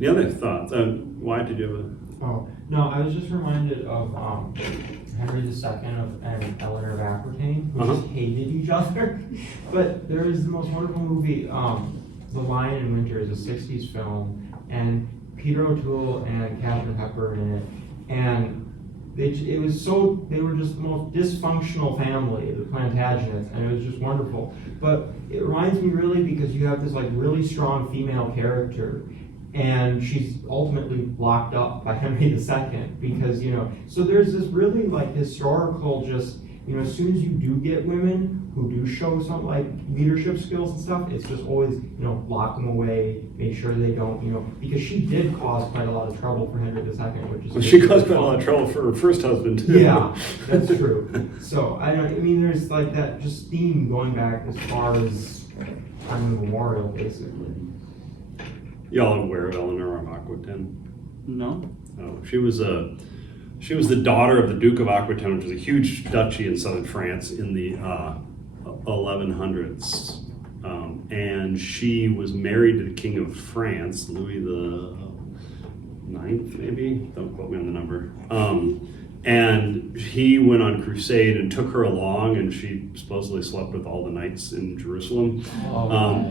The other thoughts, why did you have a... Oh, no, I was just reminded of Henry II and Eleanor of Aquitaine, who just hated each other. But there is the most wonderful movie, The Lion in Winter, is a 60s film, and Peter O'Toole and Katharine Hepburn in it. And they were just the most dysfunctional family, the Plantagenets, and it was just wonderful. But it reminds me really because you have this like really strong female character, and she's ultimately locked up by Henry II because, so there's this really like historical just, as soon as you do get women who do show some like leadership skills and stuff, it's just always, lock them away, make sure they don't, because she did cause quite a lot of trouble for Henry II, which is... Well, she caused quite a lot of trouble for her first husband, too. Yeah, that's true. So, there's like that just theme going back as far as time immemorial, basically. Y'all aware of Eleanor of Aquitaine? No. Oh, she was the daughter of the Duke of Aquitaine, which was a huge duchy in southern France in the 1100s. And she was married to the King of France, Louis the Ninth, maybe? Don't quote me on the number. And he went on crusade and took her along, and she supposedly slept with all the knights in Jerusalem.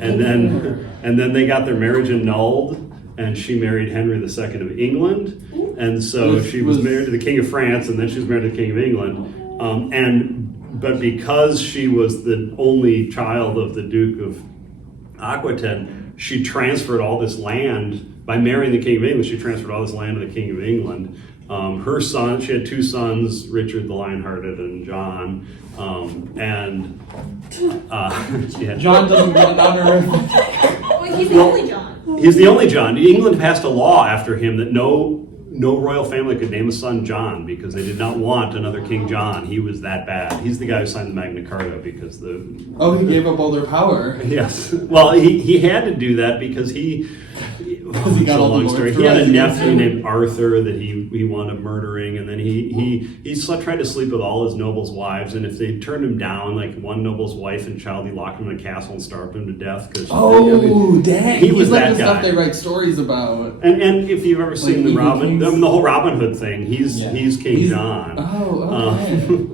And then they got their marriage annulled, and she married Henry II of England. And so she was married to the King of France, and then she was married to the King of England. But because she was the only child of the Duke of Aquitaine, she transferred all this land. By marrying the King of England, she transferred all this land to the King of England. Her son, she had two sons, Richard the Lionhearted and John. Yeah. John doesn't get on her. Wait, he's the only John. He's the only John. England passed a law after him that no royal family could name a son John because they did not want another King John. He was that bad. He's the guy who signed the Magna Carta because he gave up all their power. Yes. Well, he had to do that because he got a long story. He had a nephew named Arthur that he wound up murdering, and then he tried to sleep with all his nobles' wives, and if they turned him down, like one noble's wife and child, he locked him in a castle and starved him to death. Dang! He was like that the guy. Stuff they write stories about. And if you've ever seen the whole Robin Hood thing, he's King John. Oh, okay.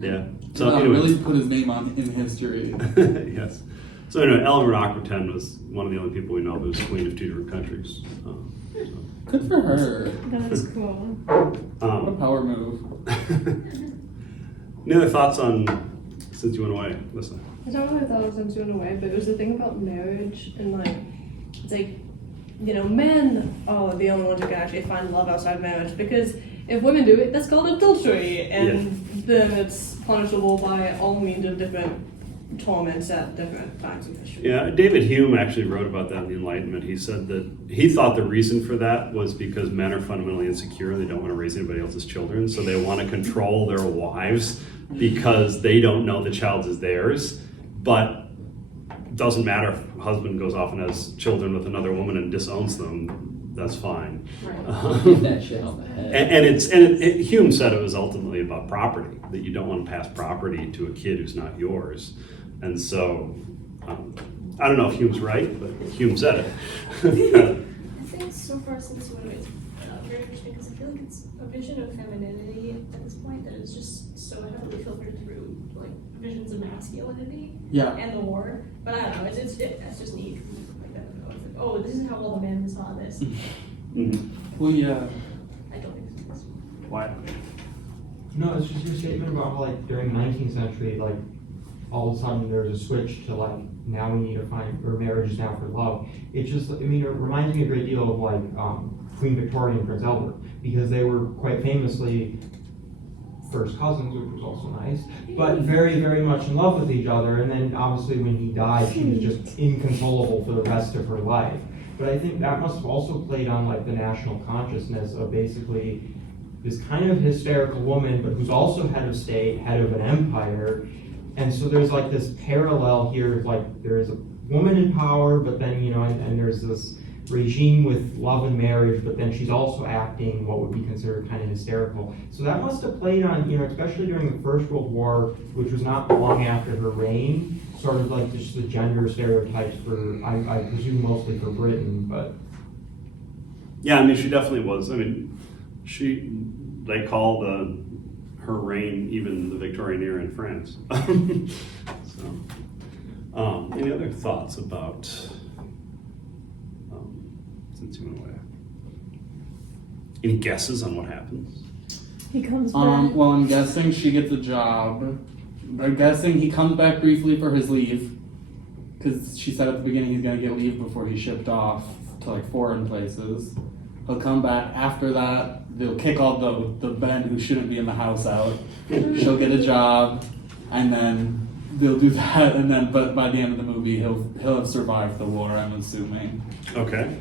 Yeah. So really put his name in history. Yes. So anyway, Eleanor of Aquitaine was one of the only people we know who was queen of two different countries. Good for her. That's cool. What a power move. Any other thoughts on Since You Went Away? Listen. I don't know if that was Since You Went Away, but it was the thing about marriage and it's like, men are the only ones who can actually find love outside marriage, because if women do it, that's called adultery, and then it's punishable by all means of different torments at different times in history. Yeah, David Hume actually wrote about that in the Enlightenment. He said that he thought the reason for that was because men are fundamentally insecure and they don't want to raise anybody else's children, so they want to control their wives because they don't know the child is theirs. But it doesn't matter if a husband goes off and has children with another woman and disowns them, that's fine. Right. Hit that shit on the head. And Hume said it was ultimately about property, that you don't want to pass property to a kid who's not yours. And so, I don't know if Hume's right, but Hume said it. I think so far Since You Went Away is very interesting because I feel like it's a vision of femininity at this point that is just so heavily filtered through like visions of masculinity and the war. But I don't know, it's just neat. Like, I don't know, it's like, oh, this is how all the men saw this. Mm-hmm. Well, yeah. I don't think so. Why? No, it's just your statement about how, like, during the 19th century, like, all of a sudden there was a switch to, like, now we need to find, or marriage is now for love. It's just, it reminds me a great deal of, like, Queen Victoria and Prince Albert, because they were quite famously first cousins, which was also nice, but very, very much in love with each other. And then, obviously, when he died, she was just inconsolable for the rest of her life. But I think that must have also played on, like, the national consciousness of basically this kind of hysterical woman, but who's also head of state, head of an empire. And so there's like this parallel here of like, there's a woman in power, but then, and there's this regime with love and marriage, but then she's also acting what would be considered kind of hysterical. So that must have played on, especially during the First World War, which was not long after her reign, sort of like just the gender stereotypes for, I presume mostly for Britain, but Yeah, I mean, she definitely was. I mean, they call her reign even the Victorian era in France. So, any other thoughts about, since you went away? Any guesses on what happens? He comes back. Well, I'm guessing she gets a job. I'm guessing he comes back briefly for his leave, because she said at the beginning he's gonna get leave before he's shipped off to like foreign places. He'll come back after that. They'll kick all the Ben who shouldn't be in the house out. She'll get a job, and then they'll do that. And then, but by the end of the movie, he'll have survived the war. I'm assuming. Okay.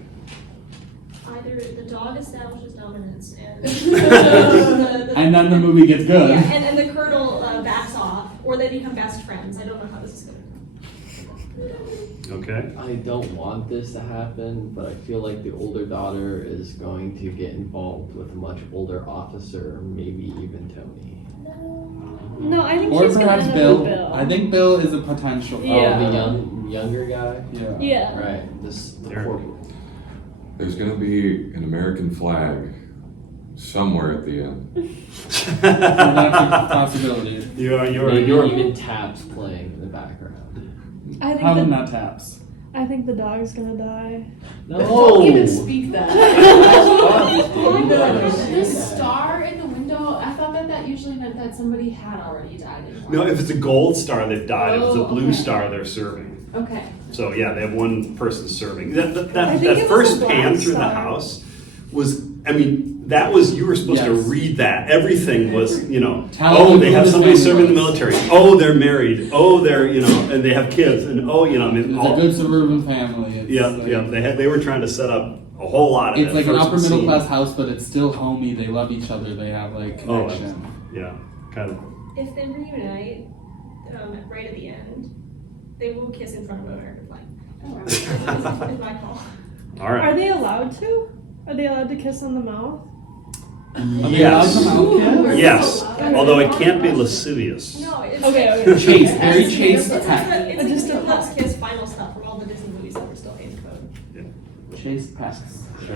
Either the dog establishes dominance and And then the movie gets good. yeah, and the colonel backs off, or they become best friends. I don't know how this is going to go. Okay. I don't want this to happen, but I feel like the older daughter is going to get involved with a much older officer, maybe even Tony. No, I think Or she's gonna perhaps end up Bill. with Bill. I think Bill is a potential. Yeah. Oh, the younger guy? Yeah. Yeah. Right, the There. poor. There's gonna be an American flag somewhere at the end. That's a possibility. Maybe you're even taps playing in the background. I How think not taps? I think the dog's gonna die. No! Don't even speak that. This This star in the window, I thought that usually meant that somebody had already died. No, if it's a gold star, they've died. If it's a Oh, blue okay. star, they're serving. Okay. So yeah, they have one person serving. That I think it was first a pan black through the star. house was, I mean, that was, you were supposed to Yes. read that. Everything was, Tell oh, them they who have the somebody family serving in the was. military. Oh, they're married. Oh, they're, and they have kids. And oh, I mean, It's all, a good suburban family. It's yeah, like, yeah. They were trying to set up a whole lot of It's that like an first upper middle scene. class house, but it's still homey. They love each other. They have like Oh, connection. yeah, kind of. If they reunite right at the end, they will kiss in front of an American flag. Is my call. All right. Are they allowed to? Are they allowed to kiss on the mouth? Are they Yes. allowed to mouth kiss? Yes, although it can't be lascivious. No, it's Okay. Chaste, very It's chaste. like pet. the Just a Let's Kiss final stuff from all the Disney movies that were still in code. Chaste pets.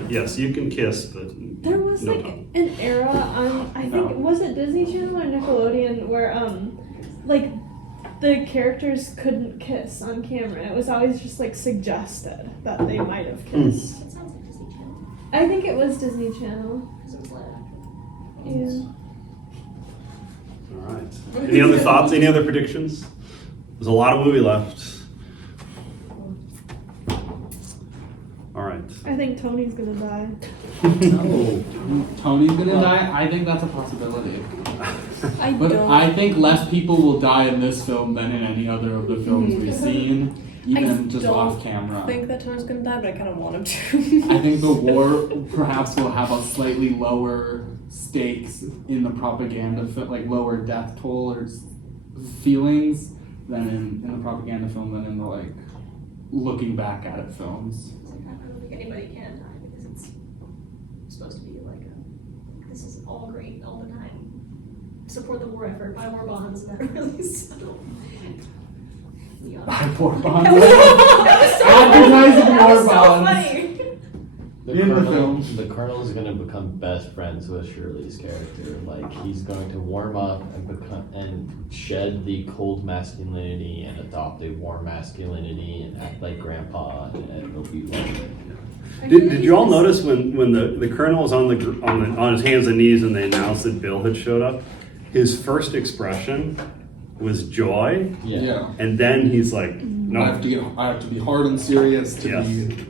Yes, you can kiss, but There was no like tongue. an era on I think was it Disney Channel or Nickelodeon where like the characters couldn't kiss on camera. It was always just like suggested that they might have kissed. That sounds like Disney Channel I think it was Disney Channel. because it was live action. Yeah. All right. Any other thoughts? Any other predictions? There's a lot of movie left. All right. I think Tony's gonna die. No. Tony's gonna die. I think that's a possibility. I But don't. I think less people will die in this film than in any other of the films we've seen, even just don't off camera. I think that Tony's gonna die, but I kind of want him to. I think the war perhaps will have a slightly lower stakes in the propaganda film, like lower death toll or feelings than in the propaganda film than in the like looking back at it films. It's like, I don't think anybody can die because it's supposed to be like this is all great all the time. Support the war effort, buy war bonds, and that really so. Yeah. Buy war bonds. That was so Advertising funny. That war was so bonds. funny. The colonel's gonna become best friends with Shirley's character. Like he's going to warm up and become and shed the cold masculinity and adopt a warm masculinity and act like grandpa, and it'll be lovely. Did you all notice when the colonel was on his hands and knees and they announced that Bill had showed up? His first expression was joy, Yeah. and then he's like, "No, I have to be hard and serious to Yes. be.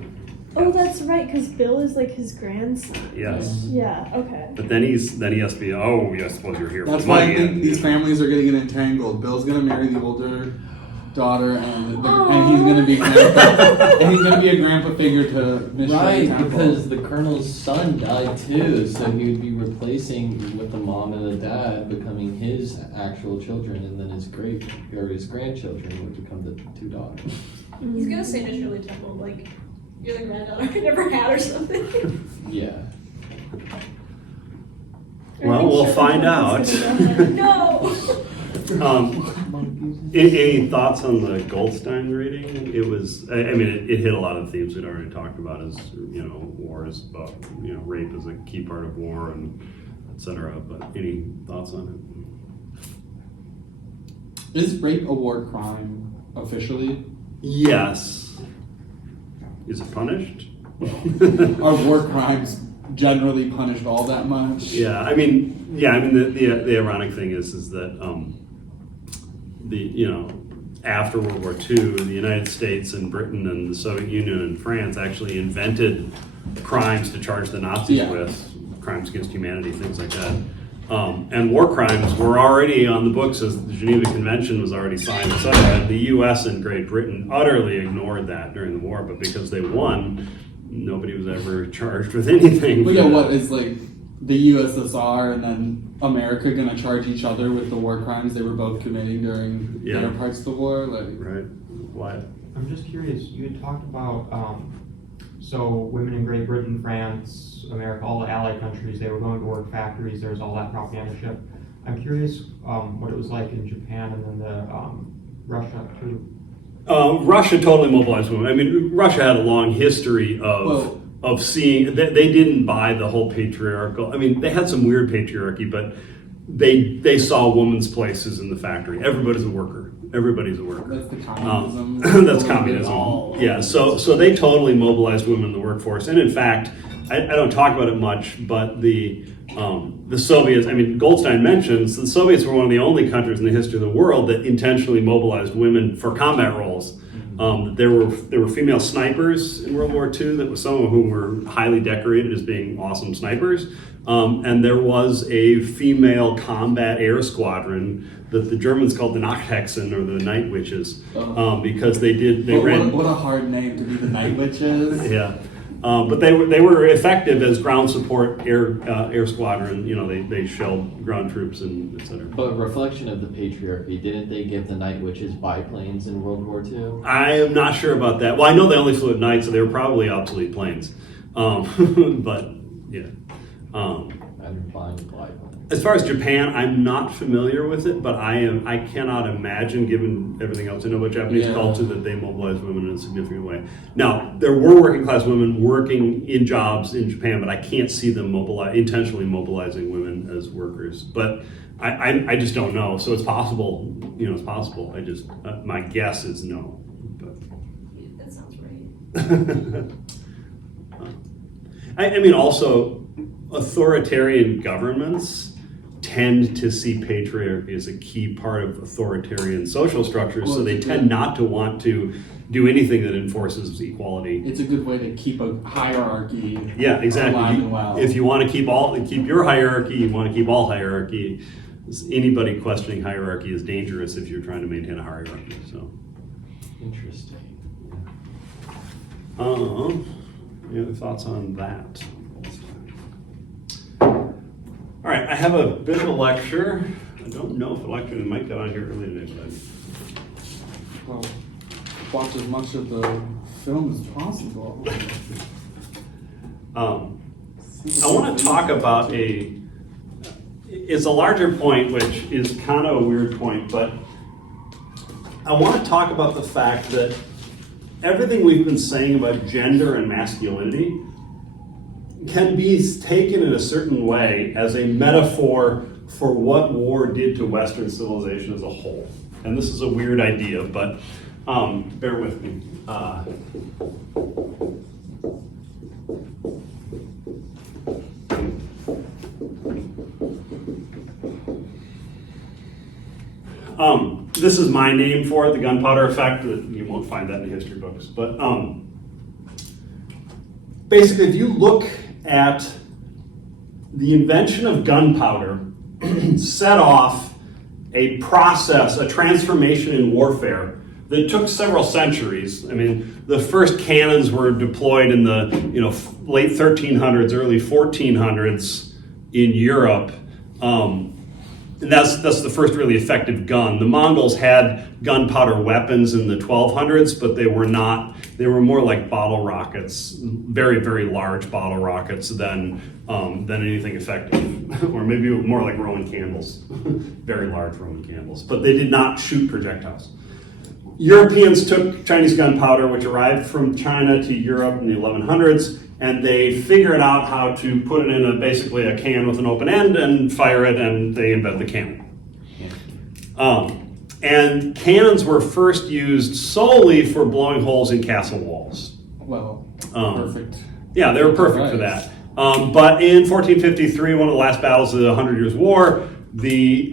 Oh, that's right, because Bill is like his grandson. yes." Yeah. Okay. But then he has to be, "Oh, yes, well, you're here That's for why I money." think and- these families are going to get entangled. Bill's going to marry the older daughter, and he's going to be and he's going to be a grandpa figure to Miss Shirley Right, Temple. because the colonel's son died too, so he would be replacing with the mom and the dad, becoming his actual children, and then his grandchildren would become the two daughters. He's gonna say to Shirley Temple, like, you're the granddaughter I never had or something. Yeah. Well, we'll find out. No! Any thoughts on the Goldstein reading? It was, I mean, it hit a lot of themes we'd already talked about, as war is about, rape is a key part of war and et cetera. But any thoughts on Is rape a war crime officially? it? Yes. Is it punished? Are war crimes generally punished all that much? I mean, the ironic thing is that after World War II, the United States and Britain and the Soviet Union and France actually invented crimes to charge the Nazis with, crimes against humanity, things like that. And war crimes were already on the books, as the Geneva Convention was already signed, etc. The U.S. and Great Britain utterly ignored that during the war, but because they won, nobody was ever charged with anything. But yeah, what is like the USSR and then America gonna charge each other with the war crimes they were both committing during their parts of the war? Right. Why? I'm just curious, you had talked about, so women in Great Britain, France, America, all the allied countries, they were going to work factories, there was all that propaganda ship. I'm curious what it was like in Japan and then Russia too. Russia totally mobilized women. I mean, Russia had a long history of seeing, they didn't buy the whole patriarchal, I mean, they had some weird patriarchy, but they saw women's places in the factory. Everybody's a worker. Everybody's a worker. That's the communism. That's communism. Yeah, so they totally mobilized women in the workforce. And in fact, I don't talk about it much, but the Soviets, I mean, Goldstein mentions the Soviets were one of the only countries in the history of the world that intentionally mobilized women for combat roles. There were female snipers in World War II, that was some of whom were highly decorated as being awesome snipers. And there was a female combat air squadron that the Germans called the Nachthexen, or the Night Witches, because they ran. What a hard name to be, the Night Witches. Yeah. But they were effective as ground support air squadron. They shelled ground troops and etc. But reflection of the patriarchy, didn't they give the Night Witches biplanes in World War II? I am not sure about that. Well, I know they only flew at night, so they were probably obsolete planes. But yeah. I'm flying biplanes. As far as Japan, I'm not familiar with it, but I cannot imagine, given everything else I know about Japanese culture, that they mobilize women in a significant way. Now, there were working class women working in jobs in Japan, but I can't see them intentionally mobilizing women as workers. But I just don't know. So it's possible. It's possible. I just my guess is no. But That sounds right. I mean, also, authoritarian governments tend to see patriarchy as a key part of authoritarian social structures, so they tend not to want to do anything that enforces equality. It's a good way to keep a hierarchy. Yeah, exactly. Alive and well. If you want to keep your hierarchy, you want to keep all hierarchy. Anybody questioning hierarchy is dangerous if you're trying to maintain a hierarchy. So, Interesting. any other thoughts on that? All right, I have a bit of a lecture. I don't know if the lecture might get on here early today, but Well, watch as much of the film as possible. I want to talk about it's a larger point, which is kind of a weird point, but I want to talk about the fact that everything we've been saying about gender and masculinity can be taken in a certain way as a metaphor for what war did to Western civilization as a whole. And this is a weird idea, but bear with me. This is my name for it, the gunpowder effect. You won't find that in the history books. But basically, if you look at the invention of gunpowder, set off a process, a transformation in warfare that took several centuries. I mean, the first cannons were deployed in the late 1300s, early 1400s in Europe. And that's the first really effective gun. The Mongols had gunpowder weapons in the 1200s, but they were more like bottle rockets, very, very large bottle rockets than anything effective, or maybe more like Roman candles, very large Roman candles. But they did not shoot projectiles. Europeans took Chinese gunpowder, which arrived from China to Europe in the 1100s, and they figured out how to put it in basically a can with an open end and fire it, and they invented the cannon. And cannons were first used solely for blowing holes in castle walls. Well, perfect. Yeah, they were perfect for that. But in 1453, one of the last battles of the 100 Years' War, the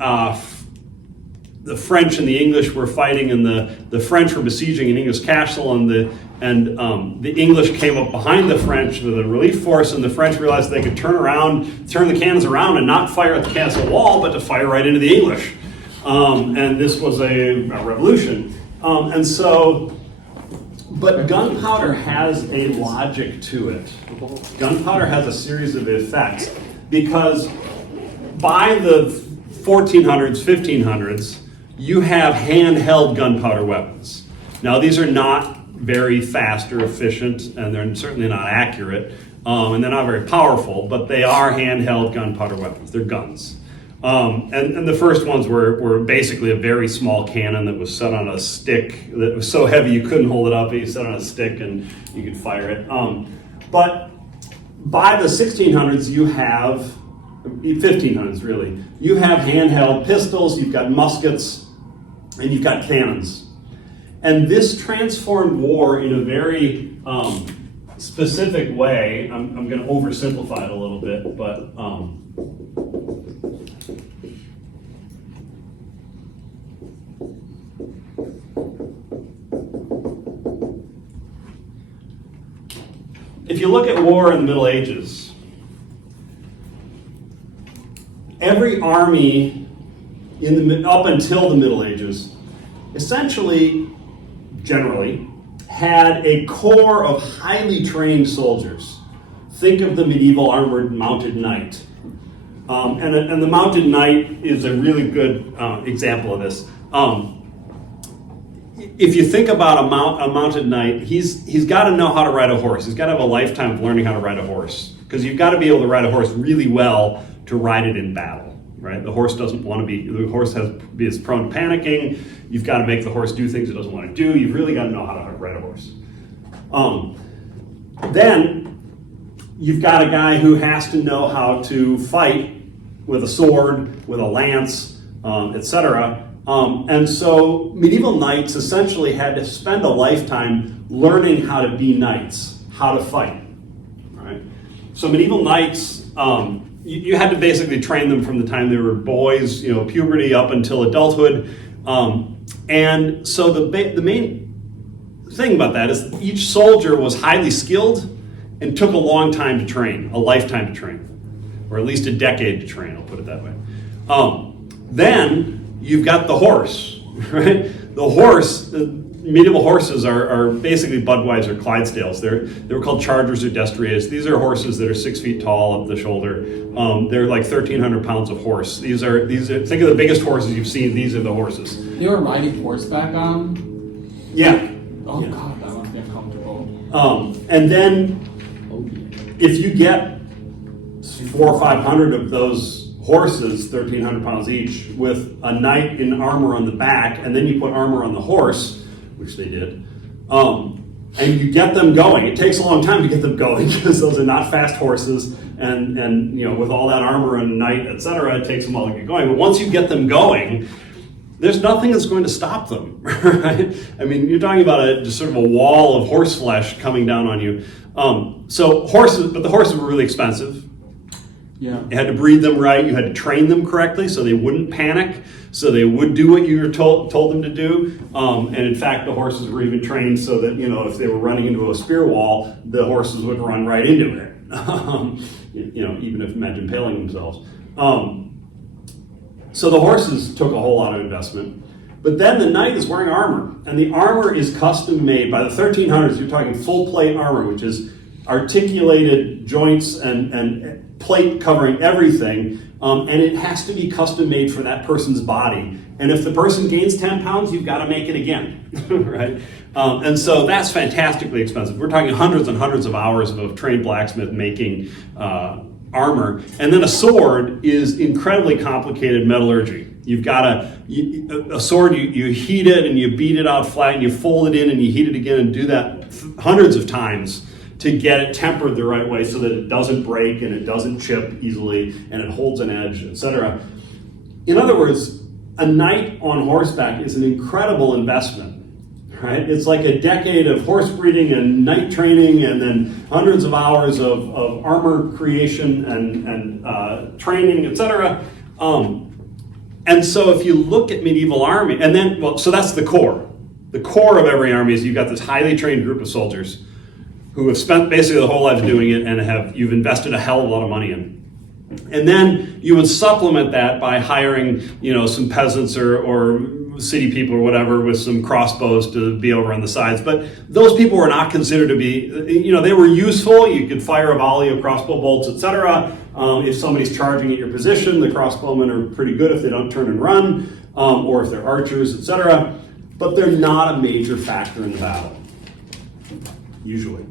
French and the English were fighting, and the French were besieging an English castle, and the English came up behind the French with a relief force, and the French realized they could turn the cannons around and not fire at the castle wall, but to fire right into the English. And this was a revolution. But gunpowder has a logic to it. Gunpowder has a series of effects, because by the 1400s, 1500s, you have handheld gunpowder weapons. Now, these are not very fast or efficient, and they're certainly not accurate, and they're not very powerful, but they are handheld gunpowder weapons. They're guns. And the first ones were basically a very small cannon that was set on a stick that was so heavy you couldn't hold it up, but you set it on a stick and you could fire it. But by the 1600s, 1500s really, you have handheld pistols, you've got muskets, and you've got cannons. And this transformed war in a very specific way. I'm going to oversimplify it a little bit, but if you look at war in the Middle Ages, every army up until the Middle Ages essentially, generally, had a core of highly trained soldiers. Think of the medieval armored mounted knight. And the mounted knight is a really good example of this. If you think about a mounted knight, he's got to know how to ride a horse. He's got to have a lifetime of learning how to ride a horse, because you've got to be able to ride a horse really well to ride it in battle. Right? The horse doesn't want to be. The horse is prone to panicking. You've got to make the horse do things it doesn't want to do. You've really got to know how to ride a horse. Then you've got a guy who has to know how to fight with a sword, with a lance, etc. And so medieval knights essentially had to spend a lifetime learning how to be knights, how to fight. Right? So medieval knights. You had to basically train them from the time they were boys, puberty up until adulthood. And so the main thing about that is each soldier was highly skilled and took a long time to train, a lifetime to train, or at least a decade to train, I'll put it that way. Then you've got the horse, right? The horse, medieval horses are basically Budweiser Clydesdales. They were called chargers or destriers. These are horses that are 6 feet tall up the shoulder. They're like 1,300 pounds of horse. These are think of the biggest horses you've seen. These are the horses. They were riding horseback on? Yeah. Oh Yeah. God, that must be uncomfortable. And then if you get 400 or 500 of those horses, 1,300 pounds each, with a knight in armor on the back, and then you put armor on the horse, which they did, and you get them going. It takes a long time to get them going because those are not fast horses, and with all that armor and knight, etc., it takes them a while to get going. But once you get them going, there's nothing that's going to stop them, right? I mean, you're talking about just sort of a wall of horse flesh coming down on you. So horses, but the horses were really expensive. Yeah. You had to breed them right. You had to train them correctly so they wouldn't panic, so they would do what you were told them to do. And in fact, the horses were even trained so that, if they were running into a spear wall, the horses would run right into it. Even if it meant impaling themselves. So the horses took a whole lot of investment. But then the knight is wearing armor, and the armor is custom made. By the 1300s, you're talking full plate armor, which is articulated joints and plate covering everything, and it has to be custom made for that person's body. And if the person gains 10 pounds, you've got to make it again, right? And so that's fantastically expensive. We're talking hundreds and hundreds of hours of a trained blacksmith making armor. And then a sword is incredibly complicated metallurgy. You've got a sword, you heat it and you beat it out flat and you fold it in and you heat it again and do that hundreds of times to get it tempered the right way so that it doesn't break and it doesn't chip easily and it holds an edge, etc. In other words, a knight on horseback is an incredible investment, right? It's like a decade of horse breeding and knight training and then hundreds of hours of armor creation and training, etc. And so if you look at medieval army, and then, well, so that's the core. The core of every army is you've got this highly trained group of soldiers who have spent basically their whole lives doing it and you've invested a hell of a lot of money in. And then you would supplement that by hiring, some peasants or city people or whatever with some crossbows to be over on the sides. But those people were not considered to be, they were useful. You could fire a volley of crossbow bolts, etc. If somebody's charging at your position, the crossbowmen are pretty good if they don't turn and run, or if they're archers, etc. But they're not a major factor in the battle, usually.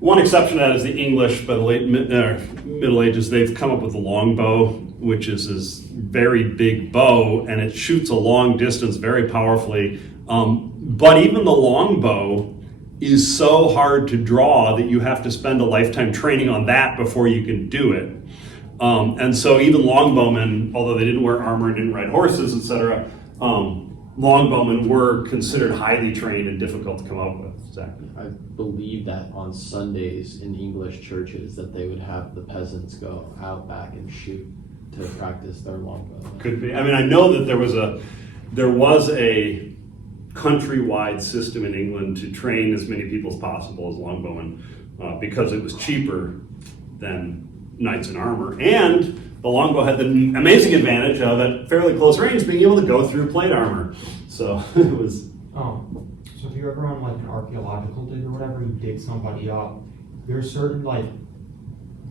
One exception to that is the English. By the late Middle Ages, they've come up with the longbow, which is this very big bow, and it shoots a long distance very powerfully. But even the longbow is so hard to draw that you have to spend a lifetime training on that before you can do it. And so even longbowmen, although they didn't wear armor and didn't ride horses, etc., longbowmen were considered highly trained and difficult to come up with. Exactly. I believe that on Sundays in English churches that they would have the peasants go out back and shoot to practice their longbow. Could be. I mean, I know that there was a countrywide system in England to train as many people as possible as longbowmen because it was cheaper than knights in armor, and the longbow had the amazing advantage of, at fairly close range, being able to go through plate armor. So it was. So if you're ever on like an archaeological dig or whatever, you dig somebody up, there's certain like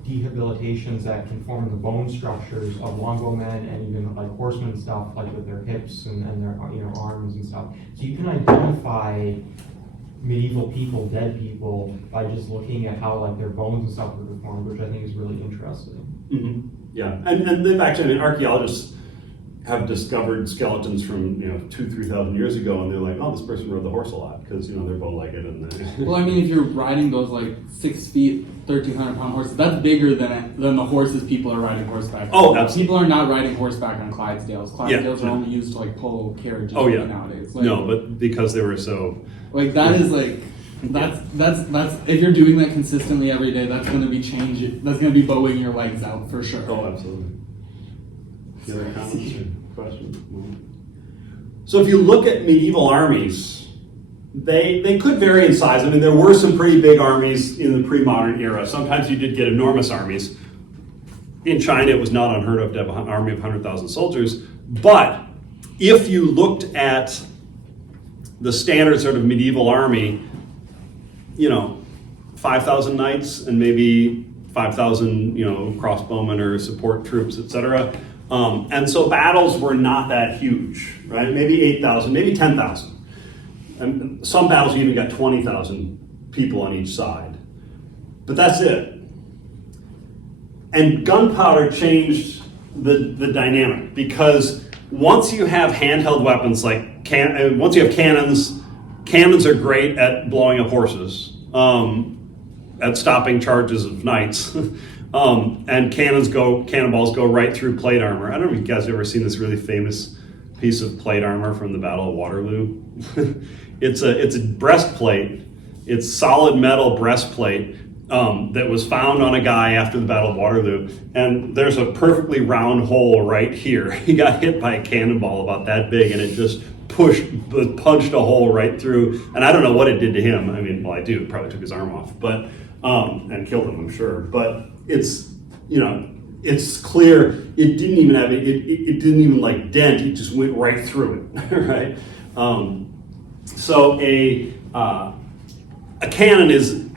rehabilitations that can form the bone structures of longbowmen and even like horsemen stuff, like with their hips and their arms and stuff. So you can identify medieval people, dead people, by just looking at how like their bones and stuff were formed, which I think is really interesting. Mm-hmm. Yeah, and they've actually, archaeologists have discovered skeletons from 2,000-3,000 years ago, and they're like, oh, this person rode the horse a lot because they're bow-legged and. Well, I mean, if you're riding those like 6 feet, 1,300-pound horses, that's bigger than the horses people are riding horseback. Oh, absolutely. People are not riding horseback on Clydesdales. Clydesdales Yeah. are only used to like pull carriages nowadays. Like, No, but because they were so. like that is like. That's if you're doing that consistently every day, that's going to be that's going to be bowing your legs out for sure. Oh, absolutely. Any other comments or questions? So if you look at medieval armies, they could vary in size. I mean, there were some pretty big armies in the pre-modern era. Sometimes you did get enormous armies. In China, it was not unheard of to have an army of 100,000 soldiers. But if you looked at the standard sort of medieval army, 5,000 knights and maybe 5,000, crossbowmen or support troops, etc. And so battles were not that huge, right? Maybe 8,000, maybe 10,000. And some battles you even got 20,000 people on each side. But that's it. And gunpowder changed the dynamic, because once you have handheld weapons like once you have cannons are great at blowing up horses, at stopping charges of knights, and cannonballs go right through plate armor. I don't know if you guys have ever seen this really famous piece of plate armor from the Battle of Waterloo. It's a breastplate. It's solid metal breastplate that was found on a guy after the Battle of Waterloo, and there's a perfectly round hole right here. He got hit by a cannonball about that big, and it just punched a hole right through, and I don't know what it did to him. I mean, well, I do. It probably took his arm off, but and killed him, I'm sure. But it's it's clear it didn't even have it didn't even like dent. It just went right through it, right? So a cannon is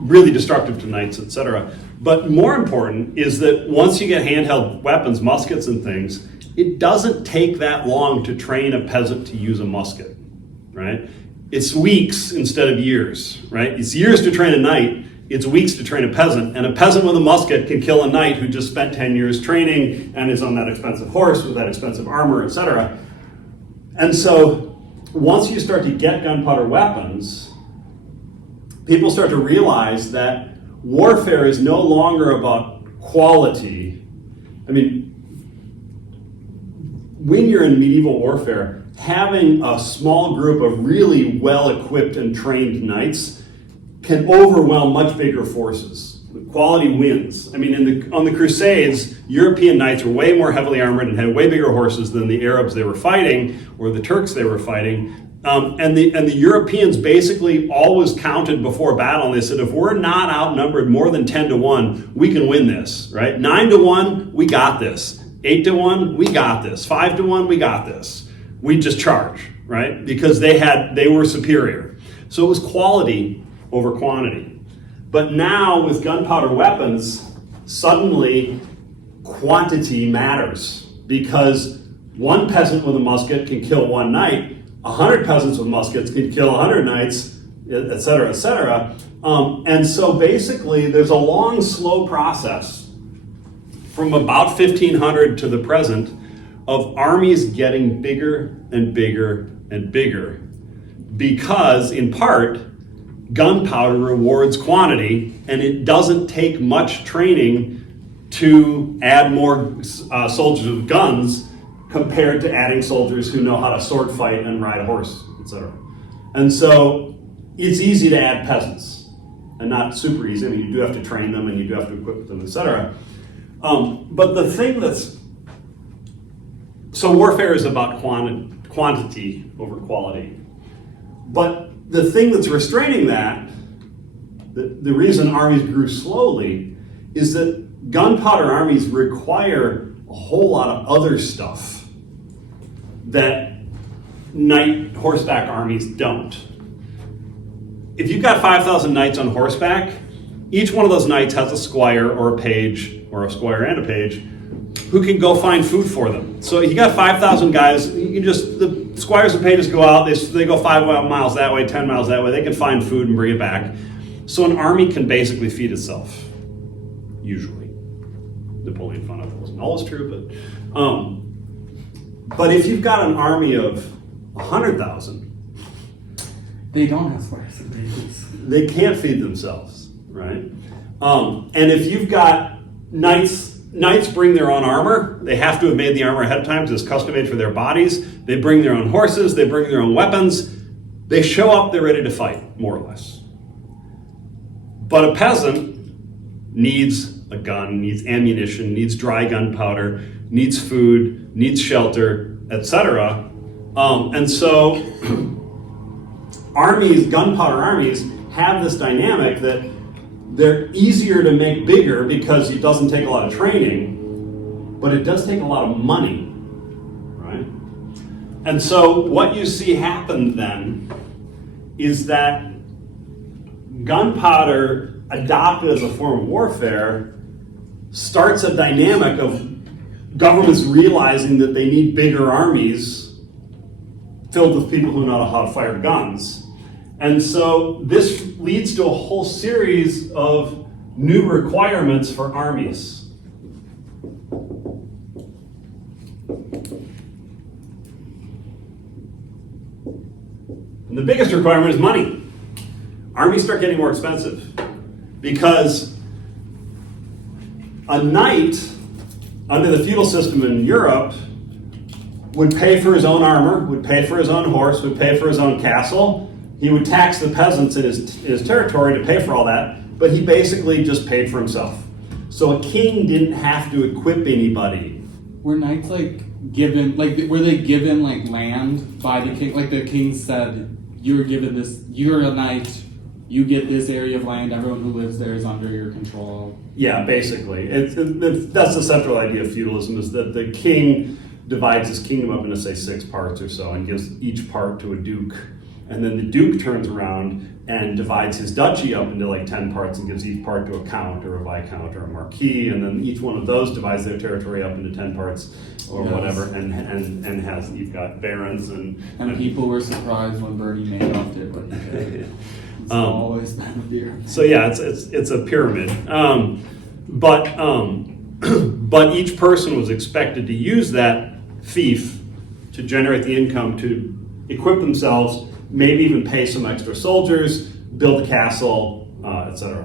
really destructive to knights, etc. But more important is that once you get handheld weapons, muskets and things, it doesn't take that long to train a peasant to use a musket, right? It's weeks instead of years, right? It's years to train a knight, it's weeks to train a peasant, and a peasant with a musket can kill a knight who just spent 10 years training and is on that expensive horse with that expensive armor, etc. And so once you start to get gunpowder weapons, people start to realize that warfare is no longer about quality. I mean, when you're in medieval warfare, having a small group of really well-equipped and trained knights can overwhelm much bigger forces. Quality wins. I mean, on the Crusades, European knights were way more heavily armored and had way bigger horses than the Arabs they were fighting or the Turks they were fighting. And the Europeans basically always counted before battle, and they said, if we're not outnumbered more than 10-1, we can win this, right? 9-1, we got this. 8-1, we got this. 5-1, we got this. We just charge, right? Because they were superior. So it was quality over quantity. But now with gunpowder weapons, suddenly quantity matters, because one peasant with a musket can kill one knight, 100 peasants with muskets can kill 100 knights, et cetera, et cetera. And so basically there's a long, slow process from about 1500 to the present of armies getting bigger and bigger and bigger, because in part, gunpowder rewards quantity, and it doesn't take much training to add more soldiers with guns compared to adding soldiers who know how to sword fight and ride a horse, etc. And so it's easy to add peasants, and not super easy. I mean, you do have to train them and you do have to equip them, etc. But the thing so warfare is about quantity over quality. But the thing that's restraining that, the reason armies grew slowly, is that gunpowder armies require a whole lot of other stuff that knight horseback armies don't. If you've got 5,000 knights on horseback, each one of those knights has a squire or a page, or a squire and a page, who can go find food for them. So you got 5,000 guys, the squires and pages go out, they go 5 miles that way, 10 miles that way, they can find food and bring it back. So an army can basically feed itself, usually. Napoleon found out that wasn't always true, but if you've got an army of 100,000, They don't have squires and pages. they can't feed themselves, right? And if you've got knights bring their own armor. They have to have made the armor ahead of time because it's custom made for their bodies. They bring their own horses. They bring their own weapons. They show up, they're ready to fight, more or less. But a peasant needs a gun, needs ammunition, needs dry gunpowder, needs food, needs shelter, etc. And so gunpowder armies have this dynamic that they're easier to make bigger because it doesn't take a lot of training, but it does take a lot of money, right? And so what you see happen then is that gunpowder, adopted as a form of warfare, starts a dynamic of governments realizing that they need bigger armies filled with people who know how to fire guns. And so this leads to a whole series of new requirements for armies. And the biggest requirement is money. Armies start getting more expensive because a knight under the feudal system in Europe would pay for his own armor, would pay for his own horse, would pay for his own castle. He would tax the peasants in his territory to pay for all that, but he basically just paid for himself. So a king didn't have to equip anybody. Were knights were they given land by the king? Like the king said, you're given this, you're a knight, you get this area of land, everyone who lives there is under your control. Yeah, basically. That's the central idea of feudalism, is that the king divides his kingdom up into, say, 6 parts or so and gives each part to a duke. and then the duke turns around and divides his duchy up into like 10 parts and gives each part to a count or a viscount or a marquis, and then each one of those divides their territory up into 10 parts or Yes. whatever, and has, you've got barons and people were surprised when Bernie Madoff did what he did. It's always been a beer. so yeah, it's a pyramid. But each person was expected to use that fief to generate the income to equip themselves, maybe even pay some extra soldiers, build a castle, etc.